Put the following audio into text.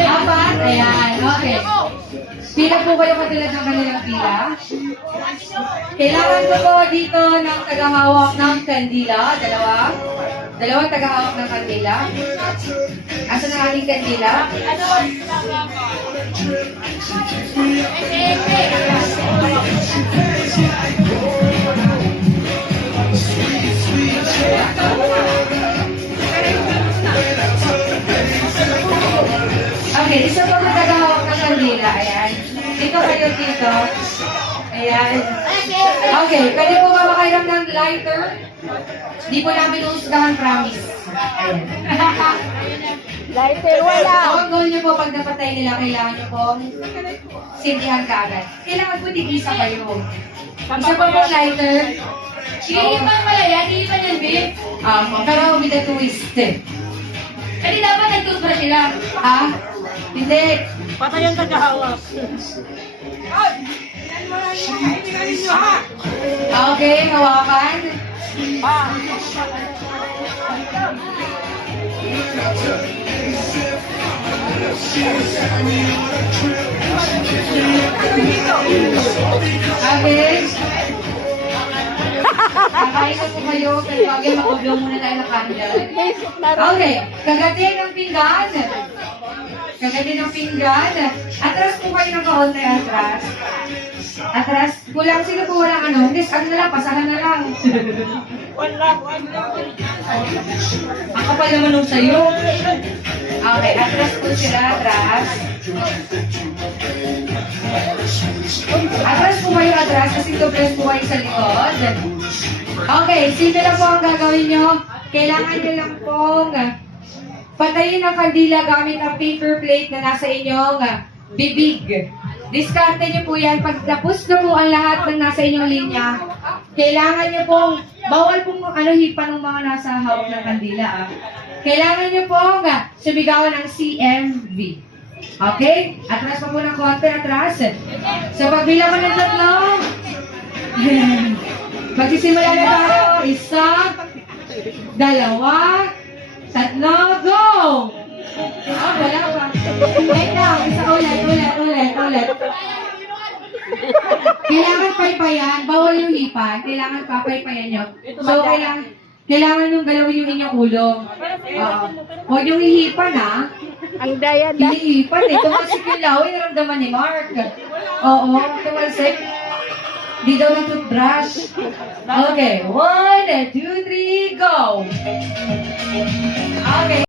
Apat? Ayan, okay. Pila po kayo katulad ng kanilang pila? Kailangan ko po dito ng tagahawak ng kandila. Dalawang tagahawak ng kandila. Asan ang ating kandila? Okay, isa po na tagahawak ng kandila. Ayan. Dito kayo dito. Ayan. Okay, pwede po ba makairam ng lighter? Di po namin uusgahan, promise. Ayan. Lighter wala. Ang goal nyo po pag napatay nila, kailangan nyo po sindihan ka agad. Kailangan po tigisa kayo. Isa po po lighter. Ilipan pala yan, ilipan yan, babe. Pero with a twist. Kasi dapat nag-toothbrush sila. Hindi. Patay ang tagahawak. Okay, hawakan. Okay. Kakain na po kayo, pero again, mag-blow muna tayo ng candle. Okay, kagatin ng pinggan. Kagatin ng pinggan. Atras po kayo ng kaunti, atras. Atras. Kulang sila po walang ano. Hindi, ano na lang, pasahan na lang. Ang kapal naman nung sa'yo. Okay, atras po sila, atras. Atras po kayo, atras, kasi tupres po kayo sa likod. Okay, simple lang po ang gagawin nyo. Kailangan nyo lang pong patayin ang kandila gamit ang paper plate na nasa inyong bibig. Diskarte nyo po yan. Pag tapos na po ang lahat ng nasa inyong linya, kailangan nyo pong, bawal pong hipa ng mga nasa hawak ng kandila. Kailangan nyo pong sumigawan ng CMV. Okay? Atras pa po ng konti, atras. So pagbilang mo ng tatlo, magsisimula na tayo. Isa, dalawa, tatlo, go! Wala pa. Wait lang, isa ulit. Kailangan paypayan, bawal yung hipan, kailangan papaypayan nyo. So, kailangan yung galawin yung inyong ulo. Huwag yung hihipan, ha? Ang daya na. Hinihipan, eh. Tumalsik yung laway, naramdaman ni Mark. Oo, tumalsik. Di daw ng toothbrush. Okay, 1, 2, 3, go! Okay.